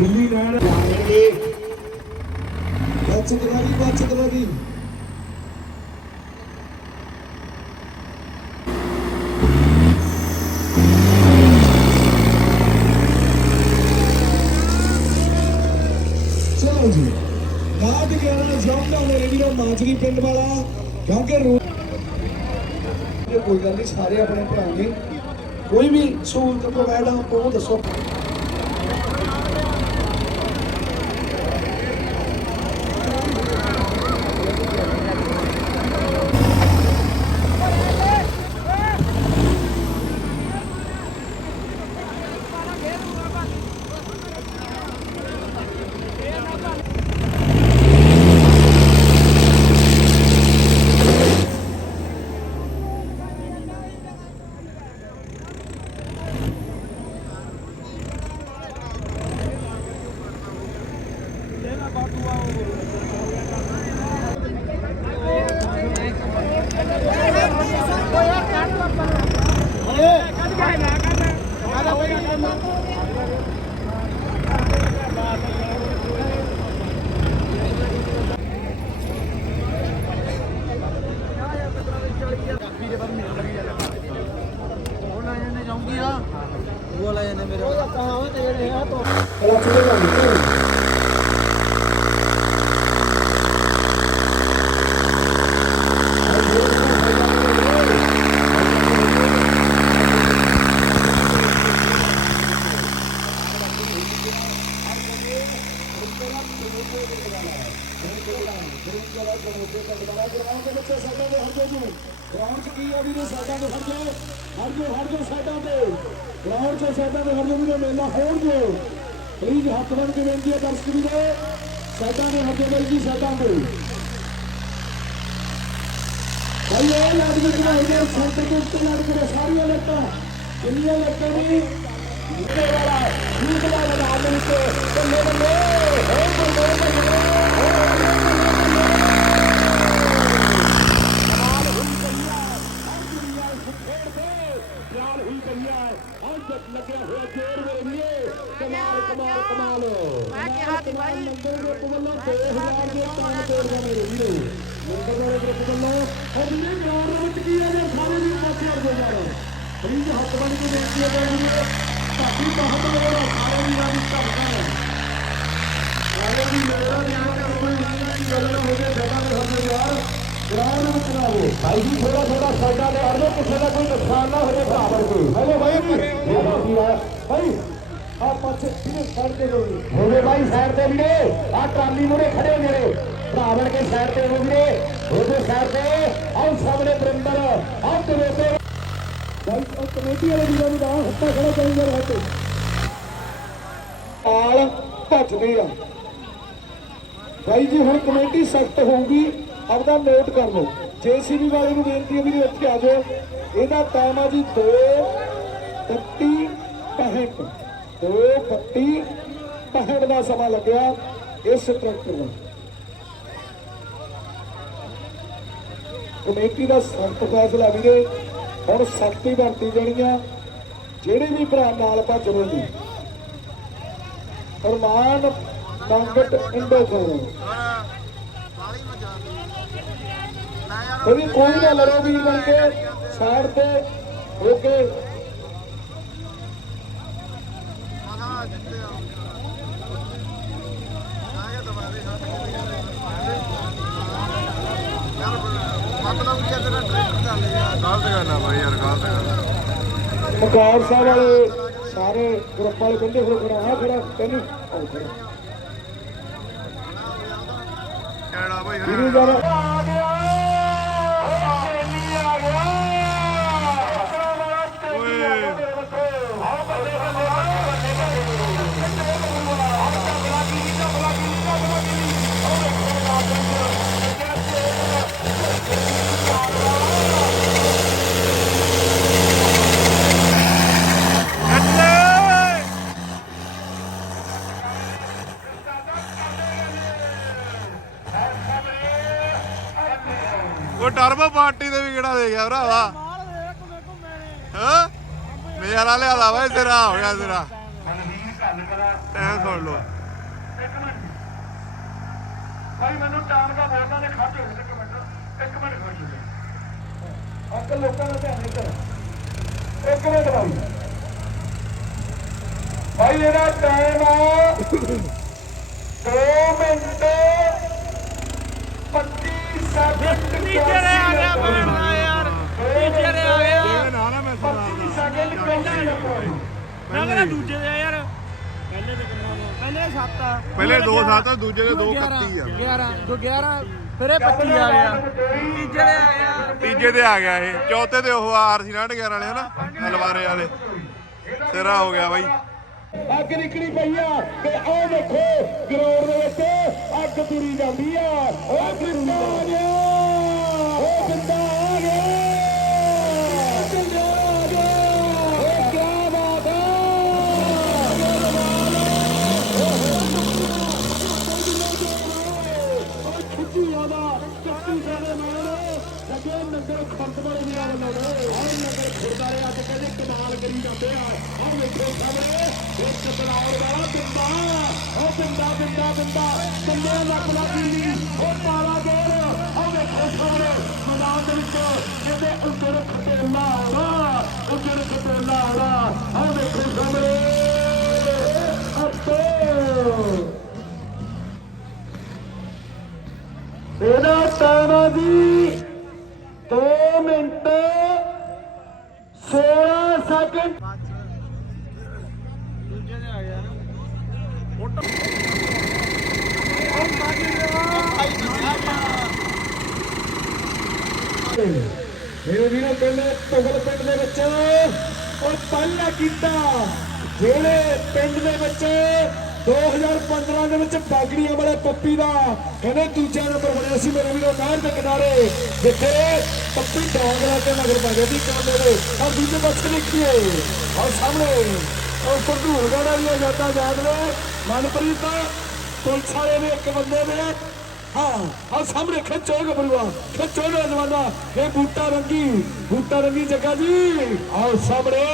ਦਿੱਲੀ ਰਹਿਣ ਜਾਣਗੇ ਬਚਤ ਰਹੀ ਬਚਤ ਰਹੀ ਚਲੋ ਜੀ ਨਾਟ 11 ਜਾਉਂਦਾ ਮੇਰੇ ਵੀਰੋ ਮਾਜਰੀ ਪਿੰਡ ਵਾਲਾ, ਕਿਉਂਕਿ ਰੂ ਕੋਈ ਗੱਲ ਨਹੀਂ ਸਾਰੇ ਆਪਣੇ ਭਰਾ ਨੇ। ਕੋਈ ਵੀ ਸਹੂਲਤ ਪ੍ਰੋਵਾਈਡ ਆ ਉਹ ਦੱਸੋ। ao ਸਾਈਡਾਂ ਤੇ ਹਟ ਜਾਓ ਬਾਈ ਜੀ ਸਾਈਡਾਂ ਤੇ ਭਾਈ ਇਹ ਲੱਗ ਵਿੱਚ ਬਣਾਈ ਦੇ ਸੈਂਟਰ ਦੇ ਉੱਤੇ ਲੱਗ ਕੇ ਸਾਰੀਆਂ ਲੱਤਾਂ ਕਿੰਨੀਆਂ ਲੱਤਾਂ ਵੀ ਨਿਕਲੇ ਵਾਲਾ ਸ਼ੂਟ ਵਾਲਾ ਨਾਮ ਨਹੀਂ ਤੇ ਬੱਲੇ ਬੱਲੇ ਹੋ ਕਮਾਲ ਕਮਾਲ ਮੈਂ ਕਿਹਾ ਸੀ ਭਾਈ ਮੰਦਰ ਦੇ ਵੱਲੋਂ 2000 ਦੇ ਤਾਂ ਤੋੜਦਾ ਮੇਰੇ ਵੀਰੇ ਮੰਦਰ ਦੇ ਗਰੁੱਪ ਵੱਲੋਂ ਔਰ ਇਹ ਗਰਾਊਂਡ ਵਿੱਚ ਕੀ ਹੈ ਜੇ ਸਾਰੇ ਵੀ ਪਾਸੇ ਹਟ ਜਾ ਰਹੇ ਫਰੀਜ ਹੱਥ ਬੰਨ ਕੇ ਬੇਨਤੀ ਹੈ ਵੀਰੇ ਸਾਡੀ ਬਹੁਤ ਮੇਰਾ ਸਾਰੇ ਵੀਰਾਂ ਦੀ ਧੰਨਵਾਦ ਹੈ ਸਾਰੇ ਵੀ ਮੇਰਾ ਧਿਆਨ ਕਰੋ ਕੋਈ ਗੱਲ ਹੋ ਜੇ ਜਗ੍ਹਾ ਤੇ ਹੱਥ ਯਾਰ ਗਰਾਊਂਡ ਵਿੱਚ ਨਾ ਆਵੋ ਭਾਈ ਜੀ ਥੋੜਾ ਥੋੜਾ ਸਾਡਾ ਤੇ ਹਟ ਕਿਸੇ ਦਾ ਕੋਈ ਨੁਕਸਾਨ ਨਾ ਹੋ ਜਾਏ ਭਰਾ ਹੈਲੋ ਭਾਈ ਭਾਈ ਆ ਪਾਸੇ ਵੀਰੇ ਸਾਈਡ ਤੇ ਹੋ ਹੋਵੇ ਭਾਈ ਸਾਈਡ ਤੇ ਵੀਰੇ ਆ ਟਰਾਲੀ ਮੂਰੇ ਖੜੇ ਮੇਰੇ ਭਰਾ ਬਣ ਕੇ ਸਾਈਡ ਤੇ ਹੋ ਵੀਰੇ। ਹੋਵੇ ਸਾਈਡ ਤੇ ਆਓ ਸਾਹਮਣੇ ਬਰਿੰਦਰ ਆਓ ਤੇ? ਵੇਖੋ ਭਾਈ ਉਹ ਕਮੇਟੀ ਵਾਲੇ ਵੀਰਾਂ ਨੂੰ ਦਾ ਹੱਥਾਂ ਖੜਾ ਕਰੀ ਜਰ ਹੱਥ। ਆਲ ਭੱਜਦੇ ਆ। ਭਾਈ ਜੀ ਹੁਣ ਕਮੇਟੀ ਸਖਤ ਹੋਊਗੀ ਆਪਦਾ ਨੋਟ ਕਰ ਲਓ। ਜੇਸੀਬੀ ਵਾਲੇ ਨੂੰ ਬੇਨਤੀ ਹੈ ਵੀ ਇੱਥੇ ਆ ਜਾਓ। ਇਹਦਾ ਟਾਈਮ ਆ ਜੀ 2 31 65 2 31 65 ਦਾ ਸਮਾਂ ਲੱਗਿਆ ਇਸ ਟਰੈਕਟਰ ਦਾ ਕਮੇਟੀ ਦਾ ਸਖਤ ਫੈਸਲਾ ਵੀਰੇ ਹੁਣ ਸਖਤੀ ਵਰਤੀ ਜਾਣੀ ਆ। ਜਿਹੜੇ ਵੀ ਭਰਾ ਨਾਲ ਭੱਜ ਨੇ। ਅਰਮਾਨ ਮੰਗਟ ਇੰਡੋ ਤੋਂ। ਕੋਈ ਨਾ ਲੜੋ ਵੀ ਬਣ ਕੇ ਸਾਈਡ ਤੇ ਹੋ ਕੇ ਗਲਤ ਗੱਲ ਆ ਬਾਈ ਯਾਰ ਗਲਤ ਗੱਲ ਆ। ਮਕੌੜ ਸਾਹਿਬ ਵਾਲੇ ਸਾਰੇ ਗਰੁੱਪ ਵਾਲੇ ਕਹਿੰਦੇ ਹੋ ਖੜਾ ਆ ਖੜਾ ਤੈਨੂੰ ਕਿਹੜਾ ਬਾਈ ਉਹ ਟਰਬੋ ਪਾਰਟੀ ਦੇ ਵੀ ਕਿਹੜਾ ਦੇ ਗਿਆ ਭਰਾਵਾ ਹਾਂ? ਨਜ਼ਾਰਾ ਲਿਆਦਾ ਵਾ ਤੇਰਾ ਹੋ ਗਿਆ ਤੇਰਾ ਕਰਾਂ ਐ ਸੁਣ ਇੱਕ ਮਿੰਟ। ਭਾਈ ਮੈਨੂੰ ਟਾਣ ਦਾ ਬੋਲਦਾ ਨੇ ਖੜ ਜਾ ਇੱਕ ਮਿੰਟ। ਇੱਕ ਮਿੰਟ ਖੜ ਜਾ ਅੱਕ ਲੋਕਾਂ ਦਾ ਧਿਆਨ ਇੱਧਰ ਇੱਕ ਮਿੰਟ ਬਾਈ ਭਾਈ ਇਹਦਾ ਟਾਈਮ ਆ। 2 ਮਿੰਟ। 25 ਸੈਕਿੰਡ ਨੀਚੇ ਦੇ ਆ ਗਿਆ ਬਣਨਾ ਯਾਰ। ਨੀਚੇ ਦੇ ਆ ਗਿਆ। ਇਹ ਨਾ ਨਾ ਮੈਂ 25 ਸੈਕਿੰਡ ਕਿਉਂ ਲੱਗੋ ਮੈਂ ਕਹਿੰਦਾ ਦੂਜੇ ਦੇ ਆ ਯਾਰ। ਪਹਿਲੇ ਦੇ ਕਿੰਨਾ ਵਾ? ਪਹਿਲੇ 7 ਆ। ਪਹਿਲੇ 2 7 ਆ ਦੂਜੇ ਦੇ 2 31 ਆ। 11 ਦੋ 11 ਫਿਰ ਇਹ 25 ਆ ਗਿਆ। ਤੀਜੇ ਦੇ ਆ ਗਿਆ। ਤੀਜੇ ਤੇ ਆ ਗਿਆ ਇਹ। ਚੌਥੇ ਤੇ ਉਹ ਆਰ ਸੀ 11 ਵਾਲੇ ਹਨਾ? ਹਲਵਾਰੇ ਵਾਲੇ। ਸਿਰਾ ਹੋ ਗਿਆ ਬਾਈ। ਅੱਗ ਨਿਕਲੀ ਪਈ ਆ ਤੇ ਆਹ ਦੇਖੋ ਗਰਾਊਂਡ ਦੇ ਵਿੱਚ ਅੱਗ ਤੁਰੀ ਜਾਂਦੀ ਆ। ਉਹ ਬਿੰਦਾ ਆ ਗਿਆ ਉਹ ਬਿੰਦਾ ਆ ਗਿਆ ਬਿੰਦਾ ਆ ਗਿਆ ਇਹ ਕੀ ਬਾਤ ਆ ਖਿੱਚੀ ਆਦਾ ਚੱਕੀ ਸਾਰੇ ਨਾਲ ਲੱਗੇ ਨਗਰ ਖੰਡ ਵਾਲੇ ਵੀ ਆ ਵੱਲੋਂ ਆਹ ਨਗਰ ਖੁਰਦਾਰੇ ਅੱਜ ਕਹਿੰਦੇ ਕਮਾਲ ਕਰੀ ਜਾਂਦੇ ਆ ਆਹ ਵੇਖੋ ਸਾਹਮਣੇ ਇੱਕ ਬਣਾਉਣ ਵਾਲਾ ਬਿੰਦਾ ਉਹ ਬਿੰਦਾ ਬਿੰਦਾ ਬਿੰਦਾ ਕੰਨੇ ਲੱਗ ਲੱਗੀ ਉਹ ਪਾਲਾ ਗੋਲ ਆਹ ਵੇਖੋ ਸਾਹਮਣੇ ਮੈਦਾਨ ਦੇ ਵਿੱਚ ਕਹਿੰਦੇ ਅੰਦਰ ਖਟੇਲਾ ਆਉਣਾ ਅੰਦਰ ਖਟੇਲਾ ਆਉਣਾ ਆਹ ਵੇਖੋ ਸਾਹਮਣੇ ਅੱਤੋ ਇਹਦਾ ਟਾਈਮ ਆ ਜੀ 2 ਮਿੰਟ 16 ਸੈਕਿੰਡ ਦੂਜੇ ਦੇ ਆ ਗਿਆ ਮੇਰੇ ਵੀਰੋ ਕਹਿੰਦੇ ਭੁਗਲ ਪਿੰਡ ਦੇ ਵਿੱਚ ਉਹ ਪਹਿਲਾ ਕੀਤਾ ਜਿਹੜੇ ਪਿੰਡ ਦੇ ਵਿੱਚ 2015 ਦੇ ਵਿੱਚ ਬਾਗੜੀਆਂ ਵਾਲੇ ਪੱਪੀ ਦਾ ਕਹਿੰਦੇ ਦੂਜਾ ਨੰਬਰ ਬਣਿਆ ਸੀ ਮੇਰੇ ਵੀਰੋ ਨਹਿਰ ਦੇ ਕਿਨਾਰੇ। ਜਿੱਥੇ ਪੱਪੀ ਡੌਂਗ ਲਾ ਮਗਰ ਪੈ ਗਏ ਸੀ ਕਾਂਡੇ ਦੇ। ਔਰ ਦੂਜੇ ਪਾਸੇ ਦੇਖੀਏ। ਔਰ ਸਾਹਮਣੇ ਉਹ ਸੰਧੂਰਗੜ੍ਹ ਵਾਲੀਆਂ ਯਾਦਾਂ ਯਾਦ ਨੇ। ਮਨਪ੍ਰੀਤ, ਪੁਲਿਸ ਵਾਲੇ ਨੇ ਇੱਕ ਬੰਦੇ ਨੇ ਹਾਂ ਆ ਸਾਹਮਣੇ ਖਿੱਚੋ ਗੱਭਰੂਆ। ਖਿੱਚੋ ਨੌਜਵਾਨਾ ਇਹ ਬੂਟਾ ਰੰਗੀ ਬੂਟਾ ਰੰਗੀ ਜੱਗਾ ਜੀ। ਆਓ ਸਾਹਮਣੇ।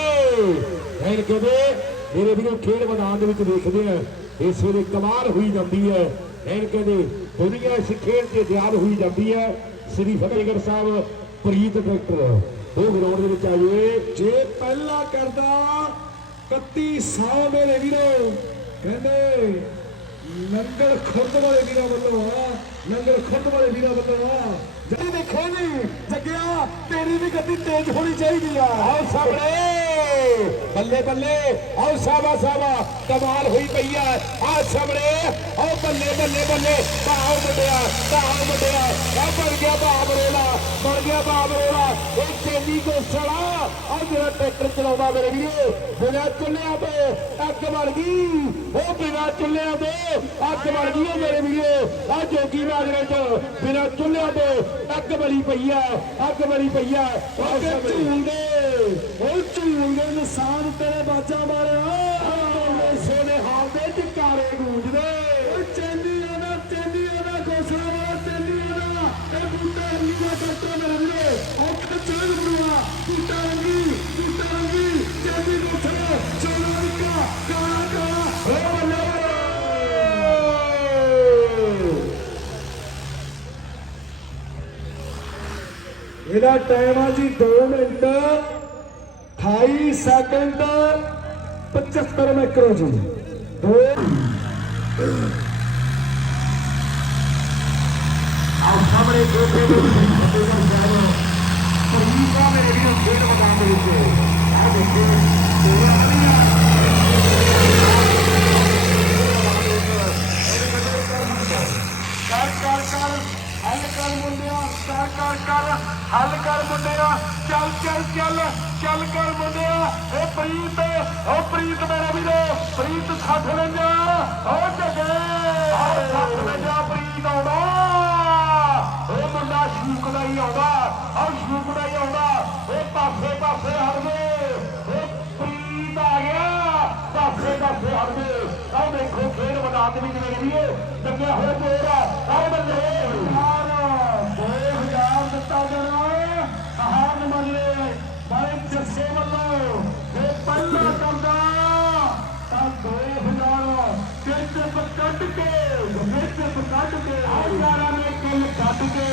ਫਿਰ ਕਦੇ ਮੇਰੇ ਵੀਰੋ ਖੇਡ ਮੈਦਾਨ ਦੇ ਵਿੱਚ ਦੇਖਦੇ ਆ ਇਸ ਵੇਲੇ ਕਮਾਲ ਹੋਈ ਜਾਂਦੀ ਹੈ। ਫਿਰ ਕਦੇ ਦੁਨੀਆ ਇਸ ਖੇਡ ਤੇ ਯਾਦ ਹੋਈ ਜਾਂਦੀ ਹੈ। ਸ੍ਰੀ ਫਤਿਹਗੜ੍ਹ ਸਾਹਿਬ, ਪ੍ਰੀਤ ਡਾਕਟਰ। ਉਹ ਗਰਾਊਂਡ ਦੇ ਵਿੱਚ ਆਏ ਜੇ ਪਹਿਲਾ ਕਰਦਾ 3100 ਮੇਰੇ ਵੀਰੋ। ਕਹਿੰਦੇ ਨੰਗਲ ਖੁਰਦ ਵਾਲੇ ਵੀਰਾਂ ਵੱਲੋਂ ਆ। ਨੰਗਲ ਖੁਰਦ ਵਾਲੇ ਵੀਰਾਂ ਵੱਲੋਂ ਆ। ਜਿਹੜੀ ਦੇਖੋ ਜੀ, ਜੱਗਿਆ, ਤੇਰੀ ਵੀ ਗੱਡੀ ਤੇਜ਼ ਹੋਣੀ ਚਾਹੀਦੀ ਆ। ਆਓ ਸਾਹਮਣੇ। ਬੱਲੇ ਬੱਲੇ, ਆਓ ਸਾਵਾ ਸਾਵਾ, ਕਮਾਲ ਹੋਈ ਪਈ ਆ। ਆ ਸਾਹਮਣੇ। ਆਓ ਬੱਲੇ ਬੱਲੇ ਬੱਲੇ ਬਾਹਰ ਆ ਬਣ ਗਿਆ ਬਾਬਰੇਲਾ ਬਣ ਗਿਆ ਬਾਬਰੇਲਾ ਇਹ ਤੇਲੀ ਕੋ ਸੜਾ। ਆ ਜਿਹੜਾ ਟਰੈਕਟਰ ਚਲਾਉਂਦਾ ਮੇਰੇ ਵੀਰੋ ਬਿਨਾਂ ਚੁੱਲਿਆਂ ਤੇ ਅੱਗ ਬਣ ਗਈ। ਉਹ ਬਿਨਾਂ ਚੁੱਲਿਆਂ ਤੇ ਅੱਗ ਬਣ ਗਈ ਉਹ ਮੇਰੇ ਵੀਰੋ। ਆ ਜੋਗੀ ਮਾਜਰੇ ਚ ਬਿਨਾਂ ਚੁੱਲਿਆਂ ਤੇ ਅੱਗ ਬਲੀ ਪਈ ਆ ਅੱਗ ਬਲੀ ਪਈ ਆ ਉਹ ਝੂਲਦੇ ਉਹ ਝੂਲਦੇ ਨਿਸ਼ਾਨ ਤੇਰੇ ਬਾਜਾ ਮਾਰਿਆ। ਸੋਨੇ ਹਾਲ ਦੇ ਟਿਕਾਰੇ ਗੂੰਜਦੇ ਔਖ ਚਾਲ ਬੁਆ ਬੂਟਾ ਰੰਗੀ ਬੂਟਾ ਰੰਗੀ ਇਹਦਾ ਟਾਈਮ ਆ ਜੀ 2 ਮਿੰਟ। 28 ਸੈਕਿੰਡ 75 ਮੈਕਰੋ ਜੀ। 2 ਆਹ ਸਾਹਮਣੇ ਕੋਠੇ ਦੇ ਫਤਿਹਗੜ੍ਹ ਸਾਹਿਬ ਪਰੀਗਾ ਮੇਰੇ ਵੀਰੋ ਖੇਡ ਮੈਦਾਨ ਦੇ ਵਿੱਚ ਆਹ ਦੇਖੋ ਤੇਰਾ ਨਹੀਂ ਕਰ ਕਰ ਕਰ ਹੱਲ ਕਰ ਮੁੰਡਿਆ ਕਰ ਕਰ ਕਰ ਹੱਲ ਕਰ ਮੁੰਡਿਆ, ਚੱਲ ਚੱਲ ਚੱਲ ਚੱਲ ਕਰ ਮੁੰਡਿਆ। ਇਹ ਪ੍ਰੀਤ, ਉਹ ਪ੍ਰੀਤ ਮੇਰਾ ਵੀਰੋ, ਪ੍ਰੀਤ ਛੱਡ ਲੈਂਦਾ ਪਾਸੇ ਪਾਸੇ ਹਟ ਗਏ ਆਹ ਦੇਖੋ ਖੇਡ ਮੈਦਾਨ ਦੇ ਵਿੱਚ ਮੇਰੇ ਵੀਰੋ ਲੱਗਿਆ ਹੋਇਆ ਜੋਰ ਆ, ਆਹ ਬੱਲੇ ਯਾਰ 2000 ਦਿੱਤਾ ਜਾਣਾ ਹਾਰ ਮੰਨੇ ਬਾਈ ਜੱਸੇ ਵੱਲੋਂ ਇਹ ਪਹਿਲਾ ਕਰਦਾ। ਤਾਂ 2000 ਸਿਰ ਤੇ ਕੇ ਸਿਰ ਕੱਢ ਕੱਟ ਕੇ ਆਇਆਰਾਂ ਨੇ ਕਿਲ ਕੱਟ ਕੇ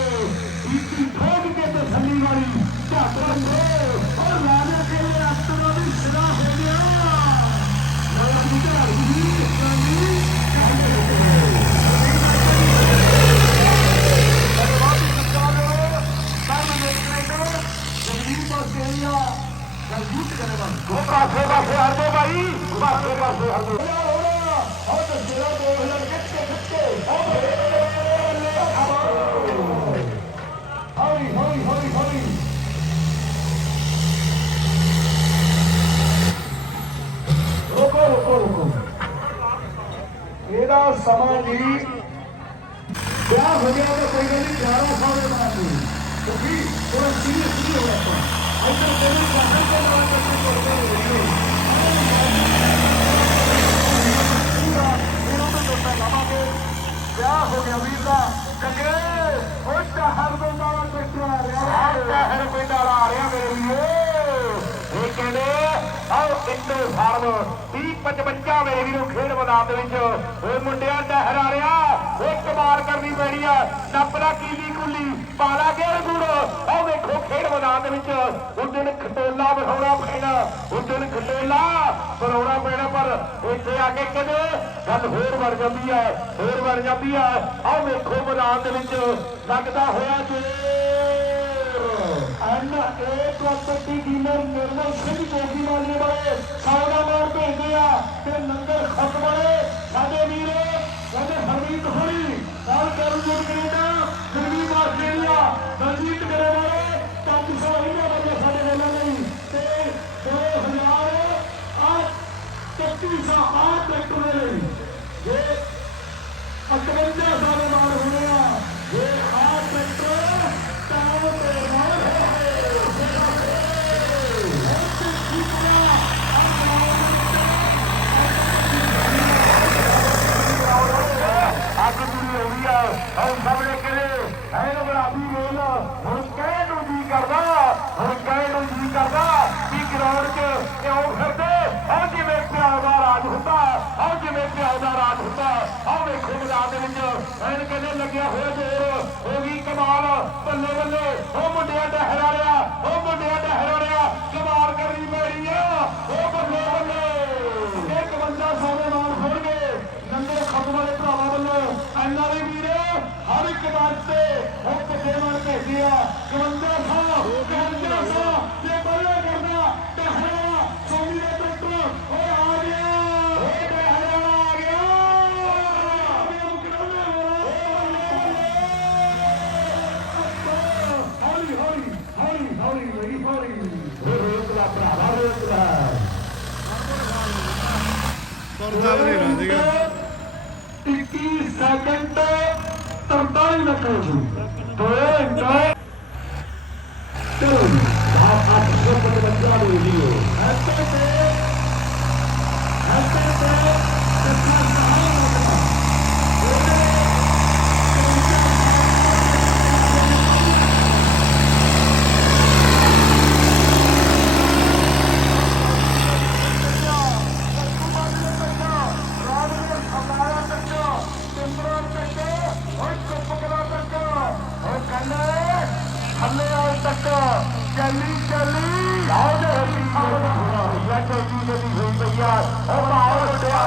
ਬੀਤੀ ਠੋਕ ਕੇ ਤਸੱਲੀ ਵਾਲੀ ਝਾਕਰ ਨੇ ਔਰ ਲਾਣੇ ਕੇ ਅਸਤਰੋਂ ਦੀ ਸਿਰਾ ਹੋ ਗਿਆ ਮੈਂ ਮੁਝੇ ਅਰਜੀ ਇਸਲਾਮੀ ਪਾਸੇ ਪਾਸੇ ਹਰ ਦੋ ਭਾਈ ਪਾਸੇ ਪਾਸੇ ਹਰ ਦੋ ਹੋ ਤੇ ਜਿਹੜਾ 2000 ਕਿੱਥੇ ਕਿੱਥੇ ਹੌਲੀ ਹੌਲੀ ਹੌਲੀ ਹੌਲੀ ਰੁਕੋ ਰੁਕੋ ਰੁਕੋ ਇਹਦਾ ਸਮਾਂ ਜੀ ਵਿਆਹ ਹੋ ਗਿਆ ਤਾਂ ਕੋਈ ਨਹੀਂ 11 ਸਾਲ ਦੇ ਬਾਅਦ ਨਹੀਂ ਕਿਉਂਕਿ ਉਹ ਸੀਰੀਅਸ ਨਹੀਂ ਹੋ ਰਿਹਾ ਇੱਧਰ ਕੋਈ ਕਾਹਨ ਦੇ ਨਾਲ ਬੱਚੇ ਕੋਲ ਹੋ ਰਹੀ ਵਿਆਹ ਹੋ ਗਿਆ ਵੀਰ ਦਾ। ਜੱਗੇ ਉਹ ਚਾਹਰ ਦੇ ਨਾਲ ਟਰੈਕਟਰ ਆ ਰਿਹਾ ਹੈ ਪਿੰਡ ਆ ਰਿਹਾ ਮੇਰੇ ਵੀਰੇ। ਇਹ ਕਹਿੰਦੇ ਆਓ ਇੰਦੋ ਫਾਰਮ 30 55 ਮੇਰੇ ਵੀਰੋ ਖੇਡ ਮੈਦਾਨ ਦੇ ਵਿੱਚ। ਓਏ ਮੁੰਡਿਆਂ ਡਹਿਰ ਆ ਰਿਹਾ ਕਮਾਲ ਕਰਨੀ ਪੈਣੀ ਆ। ਨੱਪਦਾ ਕੀਲੀ ਕੁੱਲੀ, ਪਾਲਾ ਗੇੜ ਗੁੜ ਆਹ ਵੇਖੋ ਖੇਡ ਮੈਦਾਨ ਦੇ ਵਿੱਚ। ਉਹ ਦਿਨ ਖਟੋਲਾ ਬਿਠਾਉਣਾ ਪੈਣਾ ਉਹ ਦਿਨ ਖਟੋਲਾ ਬਣਾਉਣਾ ਪੈਣਾ, ਪਰ ਇੱਥੇ ਆ ਕੇ ਕਹਿੰਦੇ ਗੱਲ ਹੋਰ ਬਣ ਜਾਂਦੀ ਹੈ ਹੋਰ ਬਣ ਜਾਂਦੀ ਹੈ ਆਹ ਵੇਖੋ ਮੈਦਾਨ ਦੇ ਵਿੱਚ ਲੱਗਦਾ ਹੋਇਆ J N A property dealer Nirmal Singh Jogi ਵਾਲੇ ਵਾਲੇ ਸੌਦਾ ਮਾਰ ਭੇਜਦੇ ਆ ਤੇ ਨੰਗਲ ਖੱਤ ਵਾਲੇ ਸਾਡੇ ਵੀਰੇ ਕਹਿੰਦੇ ਹਰਮੀਤ ਹੋਣੀ ਨਾਲ ਕਰਨ ਕੈਨੇਡਾ ਕਹਿੰਦੇ ਜ਼ੋਰ ਹੋ ਗਈ ਕਮਾਲ। ਬੱਲੇ ਬੱਲੇ ਉਹ ਮੁੰਡਿਆਂ ਡਹਿਰਾ ਰਿਹਾ ਉਹ ਮੁੰਡਿਆਂ ਡਹਿਰਾ ਰਿਹਾ ਕਮਾਲ ਕਰਨੀ ਪੈਣੀ ਆ। ਉਹ ਬੱਲੇ ਬੱਲੇ। ਇੱਕ ਬੰਦਾ ਸੋਨੇ ਨਾਲ ਹੋਣਗੇ ਨੰਗੇ ਖੱਤ ਵਾਲੇ ਭਰਾਵਾਂ ਵੱਲੋਂ ਐਨਆਰਆਈ ਵੀਰੇ, ਹਰ ਇੱਕ ਬਾਤ ਤੇ ਹੁੱਕ ਦੇਵਨ ਭੇਜੀ ਆ। 51 ਸਾਲ 51 ਸਾਲ ਤੇ ਬੜਾ ਕਰਦਾ ਟਹਿਰਾ ਸੋਨੀ ਦਾ ਟਰੈਕਟਰ ਓਏ ਆ ਗਿਆ ਓਏ ਟਹਿਰਾ ਆ ਗਿਆ ਹੌਲੀ ਹੌਲੀ ਹੌਲੀ ਹੌਲੀ ਮੇਰੀ ਹੌਲੀ ਰੋਕ ਲਾ ਭਰਾਵਾ ਰੋਕ ਲਾ ਤੁਰਦਾ ਬਥੇਰਾ ਸੀਗਾ 21 ਸੈਕਿੰਡ 43 ਲੱਖ ਜੀ ਦੋਏ ਦੋ ਚਲੋ ਆਪ ਆਪ ਸਭ ਤੋਂ ਬੱਚਾ ਹੋ ਲਿਓ ਹੱਥੇ ਤੇ ਹੱਥੇ ਤੇ ਕਿਸਾ ਸਹਾਇ ਹੋਗਾ ਥੱਲੇ ਆਉ ਤੱਕ ਚੱਲੀ ਚੱਲੀ ਆਓ ਦੇ ਹੱਥੀ ਲੈ ਚੱਲੀ ਚੱਲੀ ਹੋਈ ਪਈਆ ਉਹ ਮਾਹੌਲ ਉੱਡਿਆ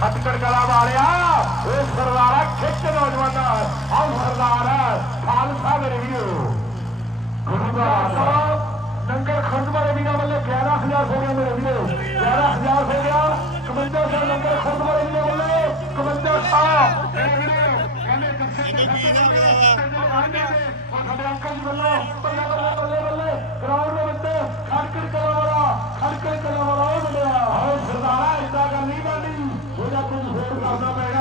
ਛੱਤ ਕੜਕੜਾ ਵਾਲਿਆ ਉਹ ਸਰਦਾਰਾ ਖਿੱਚ ਨੌਜਵਾਨਾ ਆਹ ਸਰਦਾਰ ਖਾਲਸਾ ਮੇਰੇ ਵੀਰੋ। ਗੁਰੂਦਾਸ ਲੰਗਰ ਖੰਡ ਵਾਲੇ ਵੀਰਾਂ ਵੱਲੋਂ 11000 ਹੋ ਗਿਆ ਮੇਰੇ ਵੀਰੋ। 11000 ਹੋ ਗਿਆ। 51 ਸੌ ਲੰਗਰ ਖੰਡ ਵਾਲੇ ਵੀਰਾਂ ਵੱਲੋਂ 51 ਸੌ ਮੇਰੇ ਵੀਰੋ ਕਹਿੰਦੇ ਜੱਸੇ ਦੇ ਖੱਤੇ ਸਾਡੇ ਅੰਕਲ ਜੀ ਵੱਲੋਂ ਬੱਲੇ ਬੱਲੇ ਬੱਲੇ ਬੱਲੇ ਗਰਾਊਂਡ ਦੇ ਵਿੱਚ ਖੜਕੜ ਕਲਾ ਵਾਲਾ ਖੜਕੜ ਕਲਾ ਵਾਲਾ ਉਹ ਮੁੰਡਿਆ ਆਓ ਸਰਦਾਰਾ ਇਦਾਂ ਗੱਲ ਨਹੀਂ ਬਣਦੀ। oh no Amen.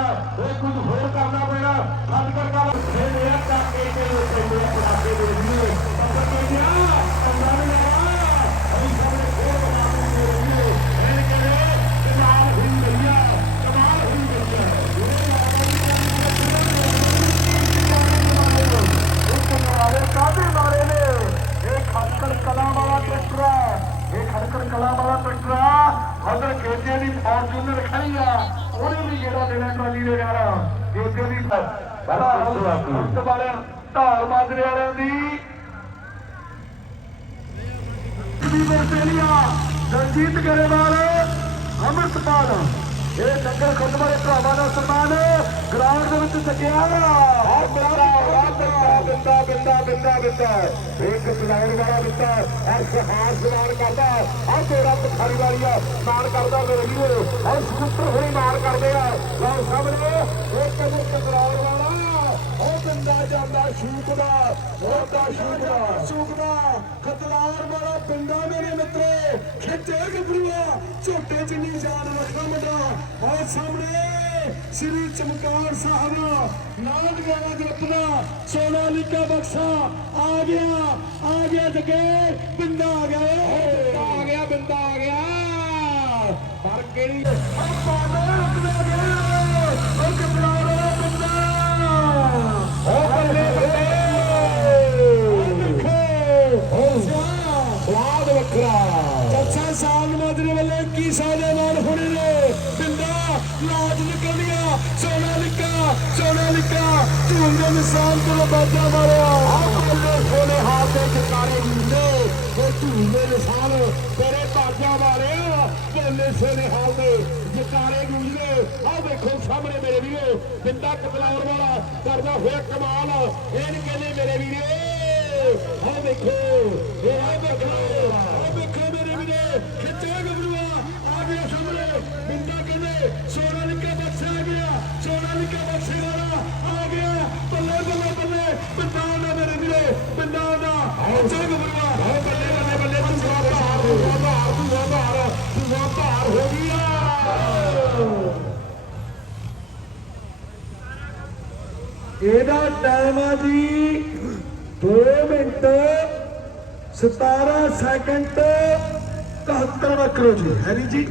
ਬੜਾ ਵਾਲਿਆਂ ਢਾਲ ਮਾਜਰੇ ਵਾਲਿਆਂ ਦੀ। ਦੀ ਆਸਟ੍ਰੇਲੀਆ ਦਲਜੀਤ ਗਰੇਵਾਲ ਅਮਰਤਪਾਲ। ਇਹ ਨੰਗਲ ਖੁਦ ਵਾਲੇ ਭਰਾਵਾਂ ਦਾ ਸਨਮਾਨ ਗਰਾਊਂਡ ਦੇ ਵਿੱਚ ਸੱਜਿਆ ਆ ਬਿੰਦਾ ਬਿੰਦਾ ਬਿੰਦਾ ਬਿੰਦਾ ਬਿੰਦਾ ਇੱਕ ਸਲਾਈਡ ਵਾਲਾ ਬਿੰਦਾ ਔਰ ਸਹਾਰ ਸਵਾਰ ਕਰਦਾ ਆ ਤੇਰਾ ਪਖਾਰੀ ਮਾਰ ਕਰਦਾ ਮੇਰੇ ਵੀਰੋ। ਔਰ ਸਕੂਟਰ ਹੋਈ ਮਾਰ ਕਰਦੇ ਆ। ਲਓ ਸਾਹਮਣੇ ਇੱਕ ਕਦਰ ਟਕਰਾਉਣ ਵਾਲਾ ਜਾਂਦਾ ਸ਼ੂਕ ਦਾ ਉਹ ਦਾ ਸ਼ੂਕ ਦਾ ਸ਼ੂਕ ਦਾ ਖਤਲਾਰ ਵਾਲਾ ਬਿੰਦਾ ਮੇਰੇ ਮਿੱਤਰੇ ਖਿੱਚੇ ਗੱਭਰੂਆ ਝੋਟੇ ਜਿੰਨੀ ਜਾਨ ਰੱਖਾ ਮੁੰਡਾ। ਔਰ ਸਾਹਮਣੇ ਸ੍ਰੀ ਚਮਕਾਰ ਸਾਹਿਬ ਨਾਲ ਗਿਆ ਗਰੁੱਪ ਦਾ ਸੋਨਾਲੀਕਾ ਬਖਸ਼ਾ। ਆ ਗਿਆ ਆ ਗਿਆ ਜਗੇ ਬਿੰਦਾ ਆ ਗਿਆ। ਆ ਗਿਆ ਬਿੰਦਾ ਆ ਗਿਆ। ਪਰ ਕਿਹੜੀ ਪਾਣਾ ਰੁਕਦਾ ਗਿਆ ਉਹ ਕਪਲਾਰ ਬਿੰਦਾ ਉਹ ਸਾਲ ਮਾਜਰੇ ਵੱਲੋਂ 21 ਸਾਡੇ ਨਾਲ ਹੁਣੇ ਨੇ ਬਿੰਦਾ ਲਾਜ ਨਿਕਲ ਗਿਆ ਸੋਨਾ ਲਿਕਾ ਸੋਨਾ ਲਿਕਾ ਝੂਮ ਨਿਸ਼ਾਨ ਤੋਂ ਬਾਜਾ ਮਾਰਿਆ ਆਹ ਬੱਲੇ ਸੋਨੇ ਹਾਥ ਦੇ ਚਕਾਰੇ ਹੁੰਦੇ ਉਹ ਝੂਮ ਨਿਸ਼ਾਨ ਤੇਰੇ ਬਾਜਾ ਮਾਰਿਆ ਬੱਲੇ ਸੋਨੇ ਦੇ ਜਕਾਰੇ ਗੂੰਜਦੇ। ਆਹ ਦੇਖੋ ਸਾਹਮਣੇ ਮੇਰੇ ਵੀਰੋ ਬਿੰਦਾ ਕਪਲਾਉਰ ਵਾਲਾ ਕਰਦਾ ਹੋਇਆ ਕਮਾਲ। ਇਹ ਨਹੀਂ ਕਹਿੰਦੇ ਮੇਰੇ ਵੀਰੇ, ਆਹ ਦੇਖੋ ਇਹ ਆਹ ਵੇਖੋ ਟਾਈਮ ਆ ਜੀ। 2 ਮਿੰਟ 17 ਸੈਕਿੰਡ 71 ਵਕਰੋ ਜੀ। ਹੈਰੀ ਜੀ।